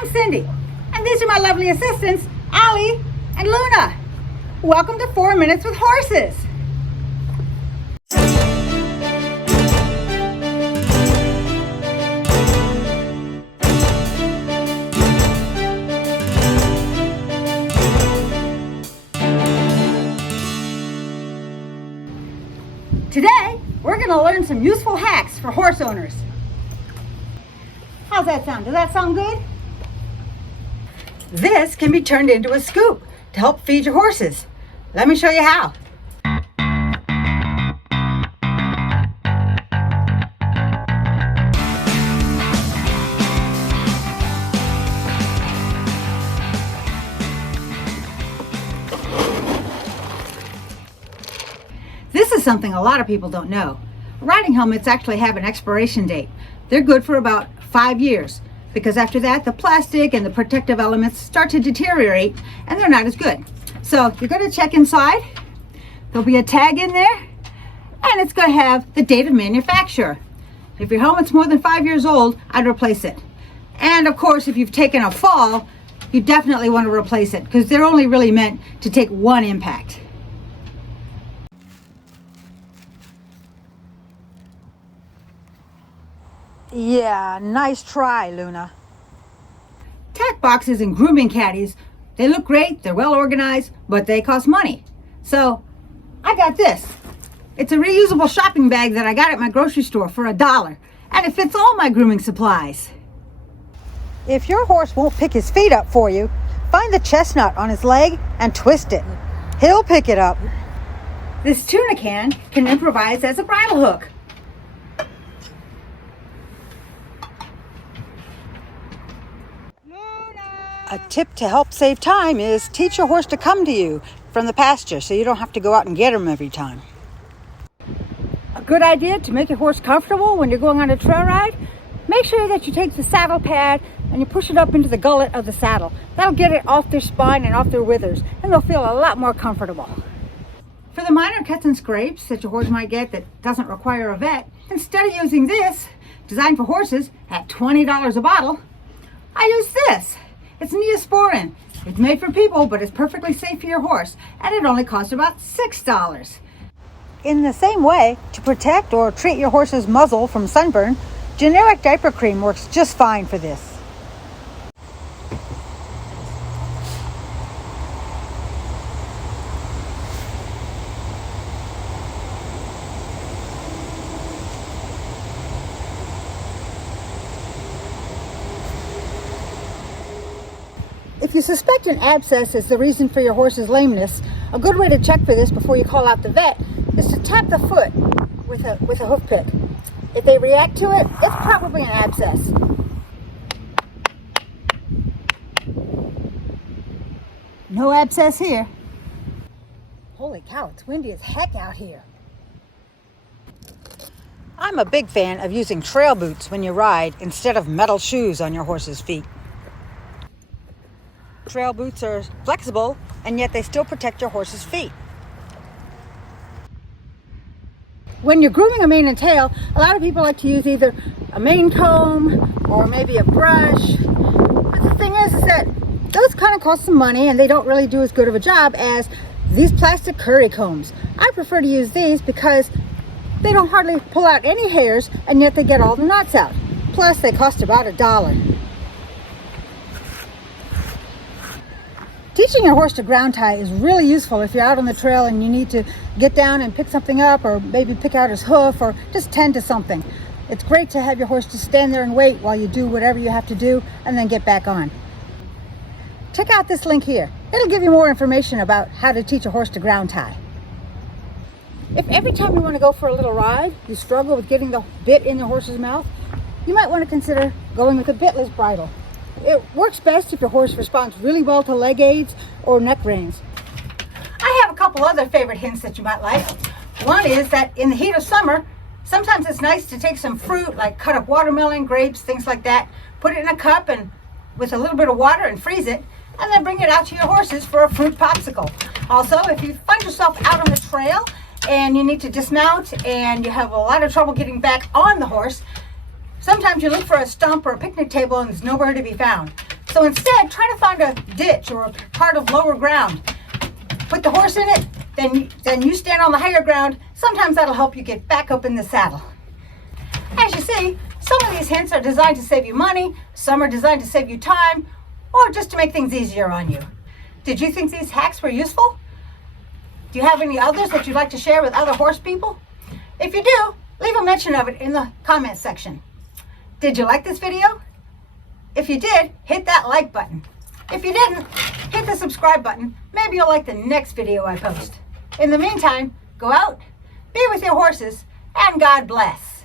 I'm Cindy, and these are my lovely assistants, Allie and Luna. Welcome to 4 Minutes with Horses. Today, we're going to learn some useful hacks for horse owners. How's that sound? Does that sound good? This can be turned into a scoop to help feed your horses. Let me show you how. This is something a lot of people don't know. Riding helmets actually have an expiration date. They're good for about 5 years because after that the plastic and the protective elements start to deteriorate and they're not as good. So you're going to check inside. There'll be a tag in there and it's going to have the date of manufacture. If your helmet's more than 5 years old, I'd replace it. And of course, if you've taken a fall, you definitely want to replace it because they're only really meant to take one impact. Yeah, nice try, Luna. Tack boxes and grooming caddies, they look great, they're well organized, but they cost money. So I got this. It's a reusable shopping bag that I got at my grocery store for $1, and it fits all my grooming supplies. If your horse won't pick his feet up for you, find the chestnut on his leg and twist it. He'll pick it up. This tuna can improvise as a bridle hook. A tip to help save time is teach your horse to come to you from the pasture so you don't have to go out and get him every time. A good idea to make your horse comfortable when you're going on a trail ride, make sure that you take the saddle pad and you push it up into the gullet of the saddle. That'll get it off their spine and off their withers and they'll feel a lot more comfortable. For the minor cuts and scrapes that your horse might get that doesn't require a vet, instead of using this, designed for horses at $20 a bottle, I use this. It's Neosporin. It's made for people, but it's perfectly safe for your horse, and it only costs about $6. In the same way, to protect or treat your horse's muzzle from sunburn, generic diaper cream works just fine for this. If you suspect an abscess is the reason for your horse's lameness, a good way to check for this before you call out the vet is to tap the foot with a hoof pick. If they react to it, it's probably an abscess. No abscess here. Holy cow, it's windy as heck out here. I'm a big fan of using trail boots when you ride instead of metal shoes on your horse's feet. Trail boots are flexible, and yet they still protect your horse's feet. When you're grooming a mane and tail, a lot of people like to use either a mane comb or maybe a brush. But the thing is that those kind of cost some money and they don't really do as good of a job as these plastic curry combs. I prefer to use these because they don't hardly pull out any hairs and yet they get all the knots out. Plus they cost about $1. Teaching your horse to ground tie is really useful if you're out on the trail and you need to get down and pick something up or maybe pick out his hoof or just tend to something. It's great to have your horse just stand there and wait while you do whatever you have to do and then get back on. Check out this link here. It'll give you more information about how to teach a horse to ground tie. If every time you want to go for a little ride, you struggle with getting the bit in your horse's mouth, you might want to consider going with a bitless bridle. It works best if your horse responds really well to leg aids or neck reins. I have a couple other favorite hints that you might like. One is that in the heat of summer, sometimes it's nice to take some fruit like cut up watermelon, grapes, things like that, put it in a cup and with a little bit of water and freeze it, and then bring it out to your horses for a fruit popsicle. Also, if you find yourself out on the trail and you need to dismount and you have a lot of trouble getting back on the horse, sometimes you look for a stump or a picnic table and it's nowhere to be found. So So instead, try to find a ditch or a part of lower ground. Put the horse in it, then you stand on the higher ground. Sometimes that'll help you get back up in the saddle. As you see, some of these hints are designed to save you money, some are designed to save you time, or just to make things easier on you. Did you think these hacks were useful? Do you have any others that you'd like to share with other horse people? If you do, leave a mention of it in the comments section. Did you like this video? If you did, hit that like button. If you didn't, hit the subscribe button. Maybe you'll like the next video I post. In the meantime, go out, be with your horses, and God bless.